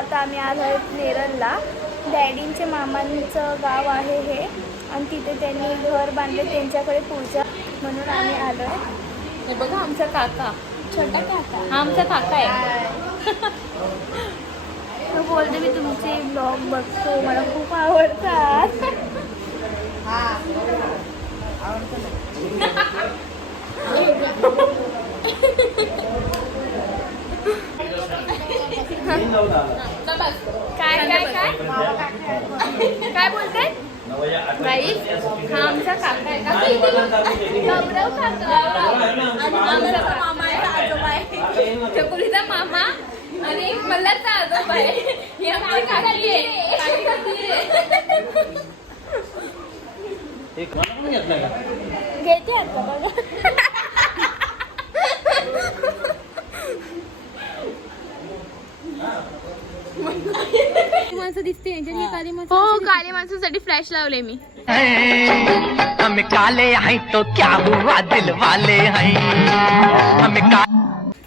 आता आम्ही आलो आहोत नेरळला डॅडींचे मामांचं गाव आहे हे. आणि तिथे त्यांनी घर बांधले त्यांच्याकडे पूजा म्हणून आम्ही आलो आहे. हे बघा आमचा काका. छोटा काका. हा आमचा काका आहे. तो बोलते मी तुमचे ब्लॉग बघतो मला खूप आवडतात. काय काय काय काय बोलते बाई हा आमचा काका आहे. गौरव काका आणि आमचा मामा आहे आजोबा आहे चकुलीचा मामा आणि मल्हारचा आजोबा आहे ही आमची काकी आहे काकी काकी घेते आता बघा माणसं दिसते यांच्यात काली माणसं हो काळी माणसासाठी फ्लॅश लावले मी. हम काले हैं तो क्या हुआ दिल वाले हैं? हम का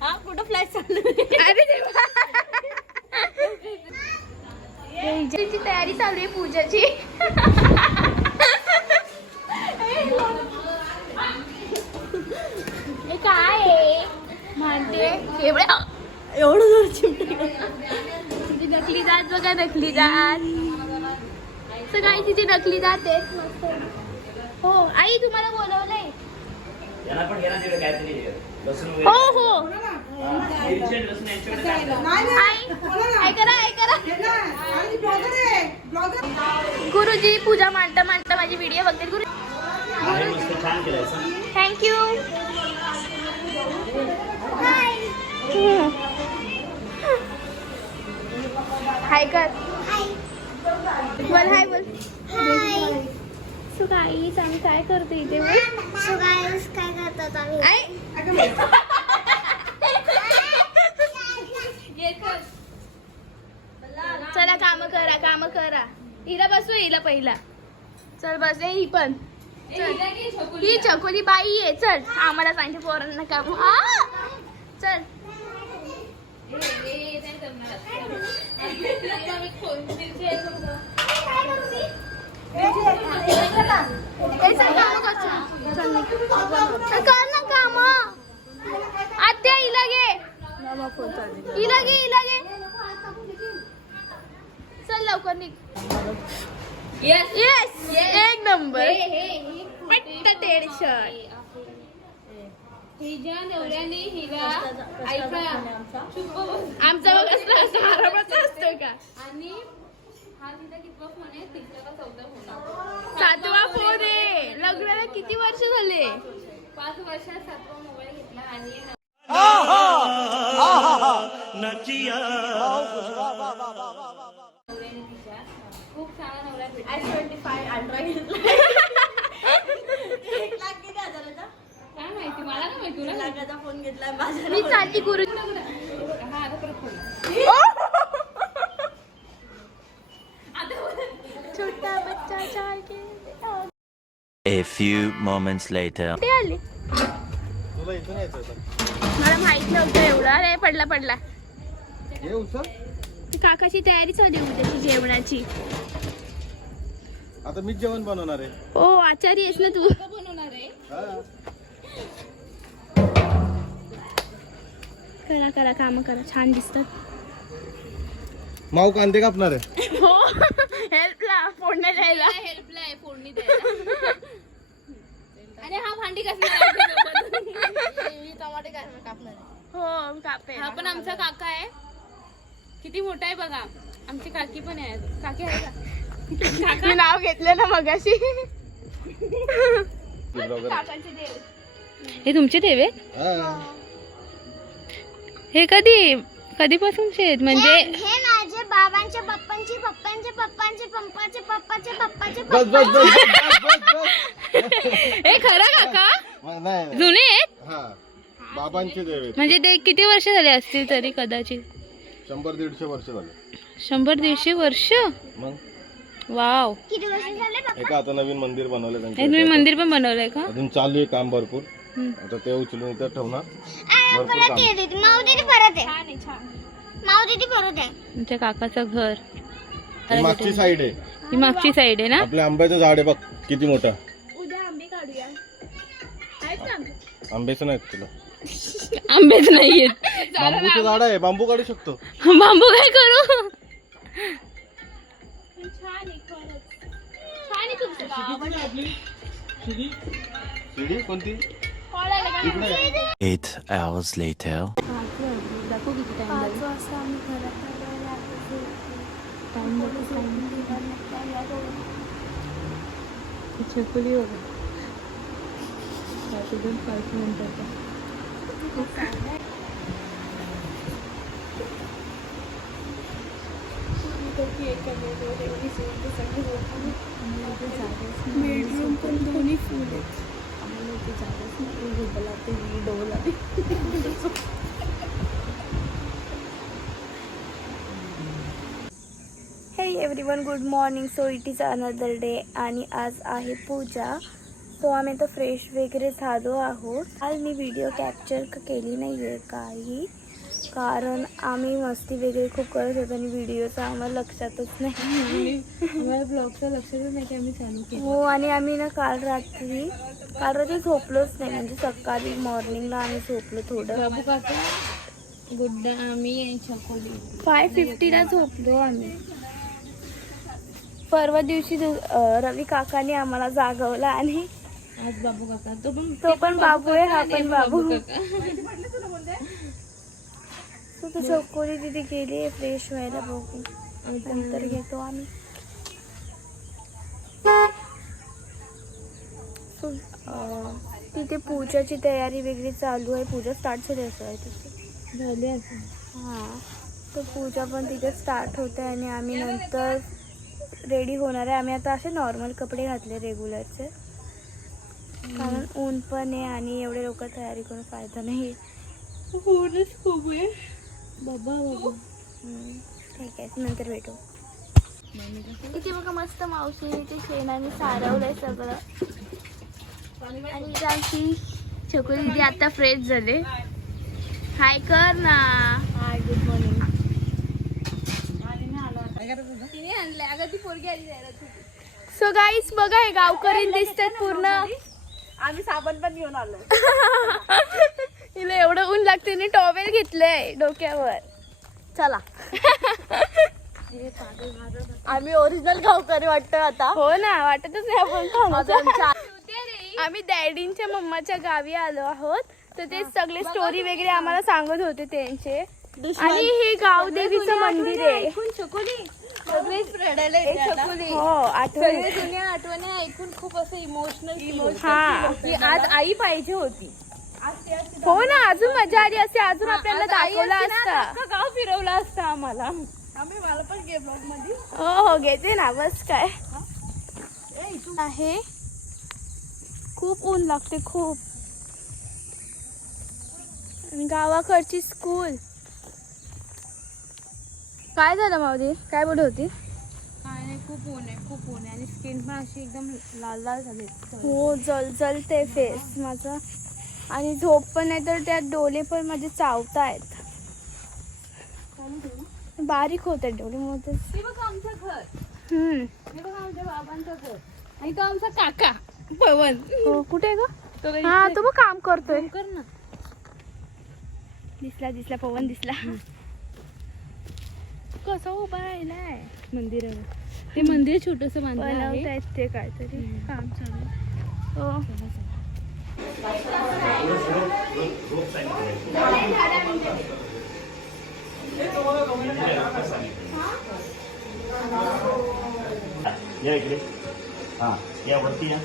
हा कुठं फ्लॅश चालू अरे देवा. पूजेची तयारी चालू आहे पूजाची. हे काय आहे? म्हणते एवढ्या एवढं जोर चिमटे. नकली दात बघा नकली दात तर काय तिची नकली मस्त. हो आई तुम्हाला बोलवलंय. हो हो. गुरुजी पूजा मांडता मांडता माझी व्हिडिओ बघते गुरु छान केलंय हाय कर. बोल हाय बोल सो गाईस आम्ही काय करतो इथे? बोल सो गाईस काय करतात आम्ही? चला काम करा काम करा. हिला बसू हिला पहिला. चल बस ए ही पण. चल. ही चकोली बाई आहे. चल आम्हाला सांगते पोरांना काम. आ! चल. चल. लवकर निघ Yes. येस एक नंबर हे, हे, हे पट्ट टेन्शन हिच्या नवऱ्याने हिला ऐका. चुप बस. आमचा बघ असला असं आरामाचा असतो का? आणि हा तिचा कितवा फोन आहे? तिसरा का चौथा फोन आहे? सातवा फोन आहे. लग्नाला किती वर्ष झाले? पाच वर्षात सातवा मोबाईल घेतला आणि नवऱ्याने तिच्या खूप चांगला नवरा भेटला. ट्वेंटी फाय अल्ट्रा घेतला. काय माहिती? मला काय माहिती? तुला फोन घेतला माझा मी चालली गुरु हा आता परत फोन छोटा बच्चा के A few moments later. ते आले? तुला इथून यायचं होतं. मला माहीत नव्हतं एवढं. अरे पडला पडला. ये उचल. ती काकाची तयारी चालू आहे उद्याची जेवणाची. आता मीच जेवण बनवणार आहे. ओ आचारी आहेस ना तू? बनवणार आहे हा. करा करा काम करा. छान दिसतात. माऊ कांदे कापणार आहे. हो. हेल्पला फोडण्या द्यायला. हेल्पला आहे फोडणी द्यायला. आणि हा भांडी कसं टमाटे कापणार हो कापे हा पण आमचा काका आहे. किती मोठा आहे बघा. आमची काकी पण आहे. काकी आहे का? मी नाव घेतलं ना मगाशी. हे. तुमचे देवे हा. हे कधी कधीपासून आहेत? म्हणजे हे माझे बाबांचे पप्पांचे पप्पांचे पप्पांचे पप्पांचे पप्पाचे पप्पाचे बस बस बस बस बस बस. हे खरं काका नाही जुने आहेत? हा बाबांचे देव आहेत. म्हणजे ते किती वर्ष झाले असतील तरी कदाचित? शंभर दीडशे वर्ष झाले. शंभर दीडशे वर्ष? मग? वाव. किती वर्ष झाले पप्पा? एका आता नवीन मंदिर बनवलं हे तुम्ही इथे. मंदिर पण बनवलंय का? अजून चालू आहे काम भरपूर. हम्म. आता ते उचलून इथं ठेवणार. भरपूर परत काम. येते माऊ दे परत आहे छान आहे छान. माऊ दीदी परत आहे आमच्या काकाचं घर. ही मागची साईड आहे. ही मागची साईड आहे ना? आपल्या आंब्याचं झाड आहे बघ किती मोठं. उद्या आंबे काढूया. आहेत का आंबे? आंब्याचं नाही तुला. आंबेच नाहीयेत. बांबूचं झाड आहे बांबू काढू शकतो. बांबू काय करू? पण छान आहे खरंच. छान आहे तुमचं गाव. शिडी कोणती? Eight hours later. पाच वाजता आम्ही घरात आलो, रात्री चकुली बघा दोन पाच मिनिटाचा बेडरूम पण दोन्ही फुल आहेत हे everyone good morning so it is another day आणि आज आहे पूजा. सो आम्ही आता फ्रेश वगैरे झालो आहोत. आज मी व्हिडिओ कॅप्चर केली नाही आहे काही. कारण आम्ही मस्ती वगैरे खूप करत होतो आणि व्हिडिओचं आम्हाला लक्षातच नाही. मला ब्लॉगचं लक्षातच नाही की आम्ही चालू केलं. हो आणि आम्ही ना काल रात्री काल रात्री झोपलोच नाही म्हणजे सकाळी मॉर्निंगला आम्ही झोपलो थोडं. बाबू काका गुड्डा आम्ही चकोली फाय फिफ्टीला झोपलो आम्ही. परवा दिवशी रवी काकाने आम्हाला जागवला आणि आज बाबू काका. तो पण तो पण बाबू आहे हा पण बाबू तू तर चकोरी तिथे गेली फ्रेश व्हायला बघू. नंतर घेतो आम्ही. अं, तिथे पूजाची तयारी वगैरे चालू आहे. पूजा स्टार्ट झाली असं आहे तिथे? झाले असं हां. तर पूजा पण तिथे स्टार्ट होते आणि आम्ही नंतर रेडी होणार आहे. आम्ही आता असे नॉर्मल कपडे घातले रेग्युलरचे कारण ऊन पण आहे आणि एवढे लोक तयारी करून फायदा नाही. ऊनच खूप आहे. बाबा बाबा. ठीक आहे. नंतर भेटू. इथे बघा मस्त मावशीने ते शेणाने सारवलंय सगळं. आणि आमची छोकरी दिदी आता फ्रेश झाले. हाय कर ना hi good morning so guys बघा हे गावकरी दिसतात पूर्ण. आम्ही साबण पण घेऊन आलो हिला एवढं ऊन लागते मी टॉवेल घेतलंय डोक्यावर. चला. आम्ही ओरिजिनल गावकरी वाटतोय आता. हो ना वाटतच नाही आपण. आम्ही डॅडींच्या मम्माच्या गावी आलो आहोत. तर ते सगळे स्टोरी वगैरे आम्हाला सांगत होते त्यांचे. आणि हे गाव देवीचं मंदिर आहे. आता. हो आठवण सगळे जुन्या आठवणी ऐकून खूप असं इमोशनल हा. की आज आई पाहिजे होती. हो ना अजून मजा आली असते अजून आपल्याला दाखवलं असतं गाव फिरवलं असतं आम्हाला. आम्ही मला पण घे ब्लॉगमध्ये. हो हो घेते ना. बस काय आहे. खूप ऊन लागते खूप. गावाकडची स्कूल काय झालं मावली काय बोलत होती? काय नाही खूप ऊन आहे खूप ऊन आहे. आणि स्किन पण अशी एकदम लाल लाल झाली. हो जल जलते फेस माझा. आणि झोप पण आहे तर त्यात डोळे पण माझे चावतायत. बारीक होत आहेत डोळे मोठे. बघा आमचं घर. हम्म. बघा आमच्या बाबांचं घर. आणि तो आमचा काका. पवन हो कुठे आहे ग? तो काही हा तो मग काम करतोय. कर ना. दिसला दिसला पवन दिसला. कसा उभा राहिलाय? मंदिराला ते मंदिर छोटस बांधलं आहे. बनवतायत ते काहीतरी. काम चालू आहे. हो. या इकडे. हा या वरती या.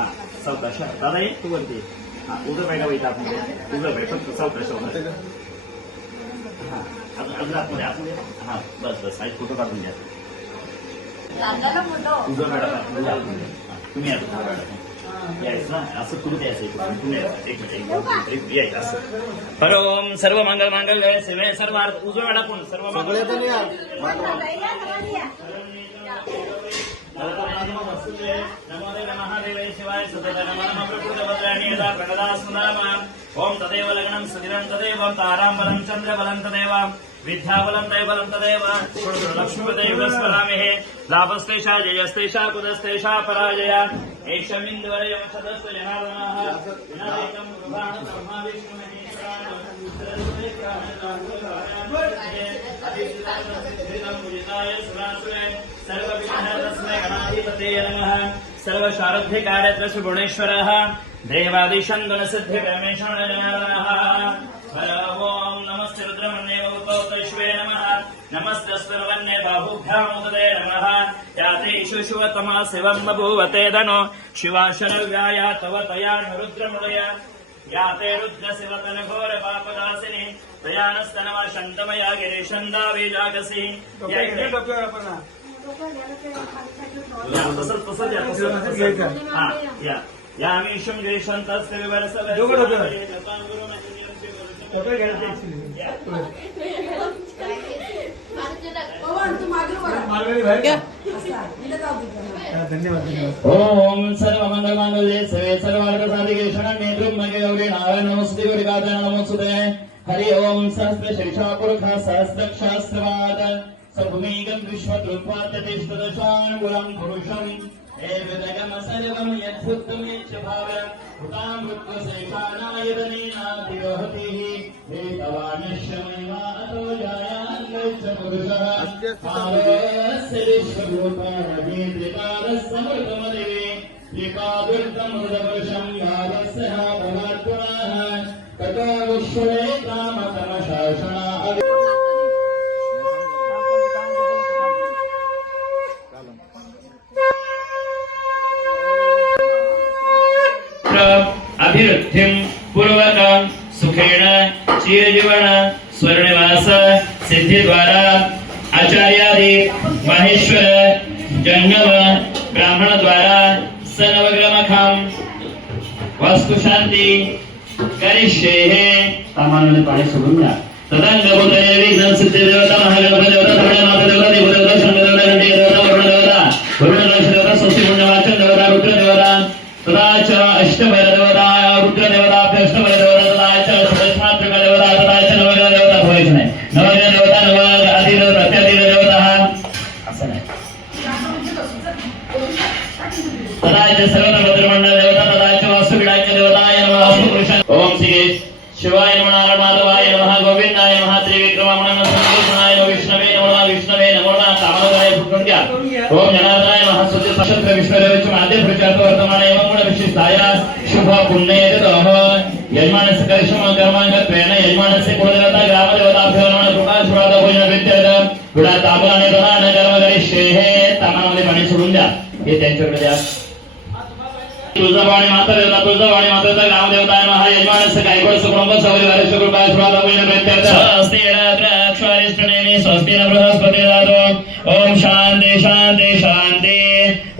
हा चौदाशे दादा ये तू वरती ये. हा उजं पाहिजे वैता आपण उजं पाहिजे फक्त चौदाशे होणार. हा अजून अजून आतमध्ये आतमध्ये? हा बस बस एक फोटो काढून घ्या. उजं मॅडम हा, तुम्ही आता उजं मॅडम ओम सर्व मंगल मंगल सर्व अर्थ उजव्या सर्व मंगल. सगळे पण या मागं मागं. नमोदेव महादेवे शिवाय सतत यदा प्रकदा सुन्दरम ओम तदेव लग्नं सुधिरं तदेव तारां बलं चन्द्रबलं तदेव विद्याबलं दैवलं तदेव लाभस्तेषा जयस्तेषा कुदस्तेषा पराजय एषमिन्द्वरयं सदस्य जनार्दनः विनायकं प्रधानं ब्रह्मा सर्वशारभ्यकार्यत्र सुगुणेश्वरः देवादिशं गुणसिद्धि परमेश्वरः ॐ नमस्ते रुद्रमन्ये भूतोत्तश्वे नमः नमस्तस्वन्ये बाहुभ्यामुदे नमः यातेषु शिवतमा शिवम् बभूवते धनो शिवाशरव्याया तव तया रुद्रमुदय याते रुद्र शिवतन तया नस्तनवा शन्तमया गिरीशन्दा बीजागसि या आम्ही इशम जयशंतास्ते ओम सर्व मंगल मांगल्ये सवे सर्व साधिके नारायण नमस्ते नमस्ते हरि ओम सहस्र शीर्षा पुरुष सहस्र शास्त्रवाद सर्वमेकम् विश्वकृत्वात्यतिष्ठदशानुगुणम् पुरुषम् एतदगमसर्वम् यद्भुक्तम् यच्च भाव उतामृत्वशेषानायतनेनातिरोहतिः एतवानश्यमेवा अतो जायान्नश्च पुरुषः पावस्य विश्वरूपाणेत्रिकालसमृतमदिवे त्रिकादृतमृतपुरुषम् यावस्य हा भवात्पुराः ततो विश्ववेतामतमशासना अभिवृद्धिं पूर्वकं सुखेन चिरजीवन स्वर्णवास सिद्धिद्वारा आचार्यादि माहेश्वर जंगम ब्राह्मण द्वारा सनवग्रमखम वास्तुशांती करिष्ये तामानाने पाणी सोडून द्या तदांगभूतये विघ्नं सिद्धिदेवता महागणपती देवता धरण्या माता देवता देवदेवता शंकरदेवता गणपती देवता वरुण देवता वरुण ओम शिवाय नमः माधवाय नमः गोविंदाय नमः त्रिविक्रमा नमः संकल्पनाय नमः विष्णवे नमः विष्णवे नमः कामनाय फुटून घ्या ओम जनार्दनाय नमः सत्य सशस्त्र विश्वदेवच माध्य प्रचार वर्तमान एवं गुण विशिष्टाय। शुभ पुण्य यजतोह यजमानस्य करिष्म कर्मांगत्वेन यजमानस्य कुलदेवता ग्रामदेवताभ्यो नमः कृपा सुराद भोजन विद्यत। गुणा तापलाने प्रधान कर्म करिष्ये हे तापनामध्ये पाणी सोडून द्या। हे त्यांच्याकडे द्या। तुळजाभवानी माता देवता तुळजाभवानी मातेचा ग्रामदेवता आहे महा यजमानस्य गायकवाड सुकुटुंब सवरी वारिष्ठ कृपा सुराद भोजन स्वस्ति स्वस्ति न बृहस्पति दातो ओम शांति शांति शांति।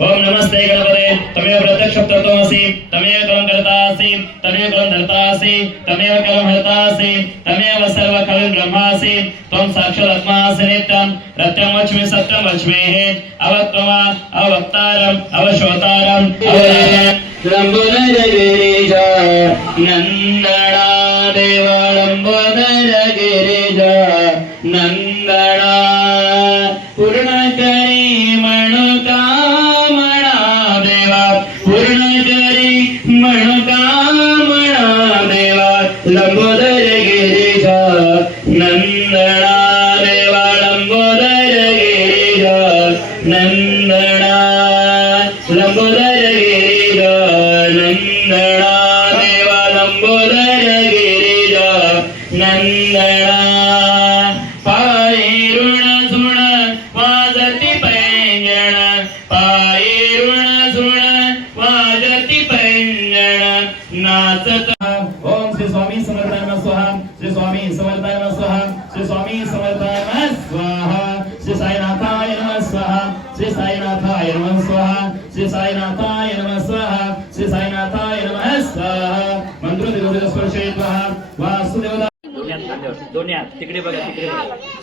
ओम नमस्ते गणपते। तमेव प्रत्यक्ष तत्त्वमसि तमेव कलं कर्तासि तमेव कलं धर्तासि तमेव कलं हर्तासि तमेव सर्व कलं ब्रह्मासि। त्वं साक्षादात्मासि नित्यं रत्यं वच्मि सत्यं वच्मेः अवक्त्वमा अवक्तारम् अवश्रोतारम् लंबोदरगिरिज नन्दना देव গাম नमः स्वाहा। श्री साईनाथाय नमः स्वाहा। श्री साईनाथाय नमः स्वाहा। श्री साईनाथाय नमः स्वाहा। श्री साईनाथाय नमः स्वाहा। मंत्र दिवस स्पर्शयित्वा वासुदेवता दोन्ही हात तिकडे बघा तिकडे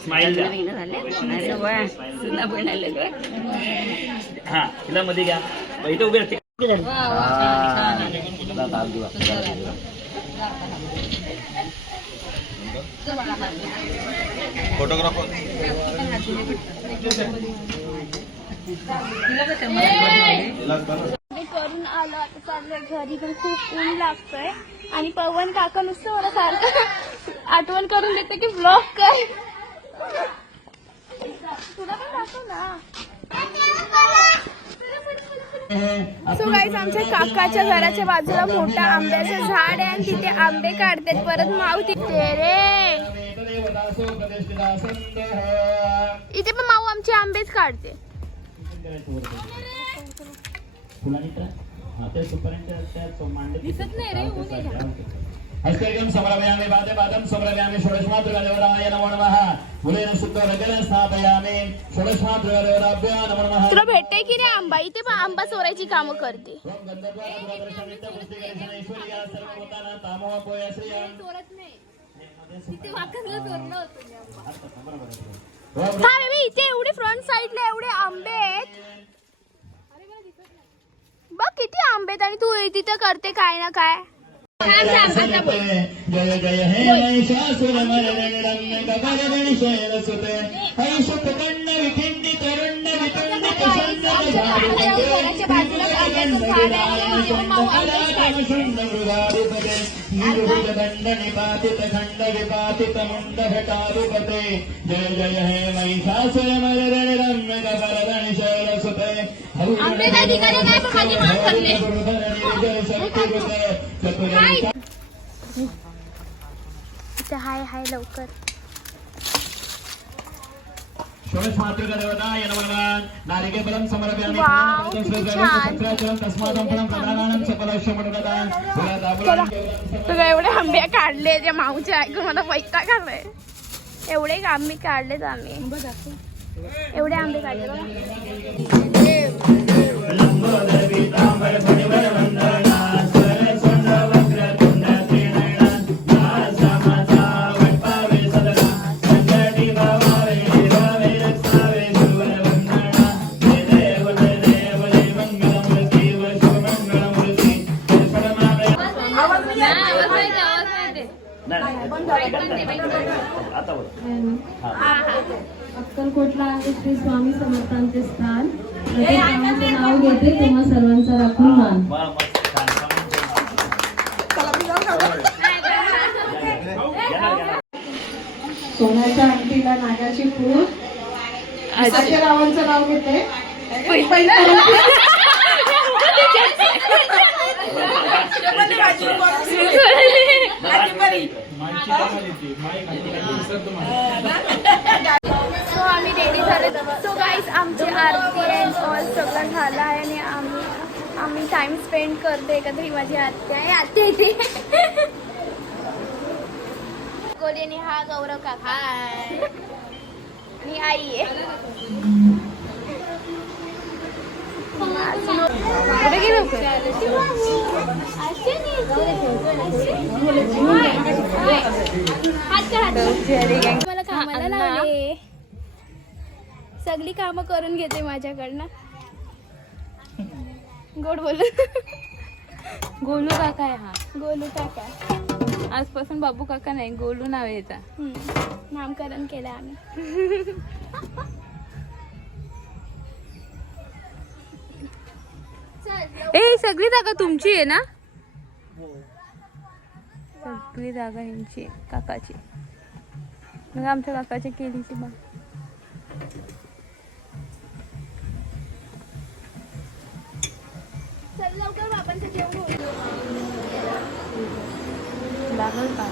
स्माइल द्या. हा तिला मध्ये घ्या. इथं उभे राहा. फोटोग्राफर. करून आलो आता चाललंय घरी पण खूप ऊन लागतोय. आणि पवन काका नुसतं मला सारखं आठवण करून देते की ब्लॉग काय तुला पण दाखव ना. सो गाईज आमच्या काकाच्या घराच्या बाजूला मोठा आंब्याचं झाड आहे आणि तिथे आंबे काढतात. परत माऊ तिथे रे. इथे पण माऊ आमचे आंबेच काढते. दिसत नाही रे आहे. हस्तकं समरमयामि पादे पादं समरमयामि षोडशमातृगदेवताय नमो। नमः मुलेन शुद्धरजलं स्थापयामि षोडशमातृगदेवताभ्यो नमो नमः। तुला भेटते की रे आंबा? इथे पण आंबा चोरायची कामं करते. ओम गंधर्वासुरदर्शनित्यपुस्तिकर्षण ऐश्वर्या सर्वभूतानां तामोपयश्रिया चोरत नाही. तिथे वाकसला चोरलं होतं मी. ओम हा बेबी इथे एवढे फ्रंट साईडला एवढे आंबे आहेत. बघ किती आंबे आहेत आणि तू तिथं करते काय ना काय. जय जय हे महिषासुरमर्दनं कपाल गणेशेन सुते ऐशुककण्ड विखिण्डि तरुण्ड वितुण्डित निपातित खंड विपातित मुंड घटाधिपते जय जय हे महिषासुरमर्दनं हाय हाय लवकर. तुला एवढे आंबे काढले जे माऊचे ऐकून मला पैसा काढलाय एवढे आंबे काढलेत आम्ही. एवढे आंबे काढले बघा. आता बोल अक्कलकोटला आहे श्री स्वामी समर्थांचे स्थान. नाव घेते तेव्हा सर्वांचा राखून मान. सोन्याच्या अंगठीला नागाची फूल. गावांचं नाव घेते? आम्ही रेडी झाले. सो गाईज आमची आरती अँड ऑल सगळं झालं आहे आणि आम्ही आम्ही टाइम स्पेंड करतो एकत्र ही माझी आरती आहे आरती येते गोली आणि हा गौरव काका. आणि आई आहे. गेलो मला कामाला लावले सगळी कामं करून घेते माझ्याकडनं. गोड बोल. गोलू काका आहे हा. गोलू काका. आजपासून बाबू काका नाही गोलू नाव आहे याचा. नामकरण केलं आम्ही. ए सगळी जागा तुमची आहे ना? सगळी जागा यांची काकाची. मग आमच्या काकाची केली ती बा लवकर बाबांचं जेवण होईल लागल का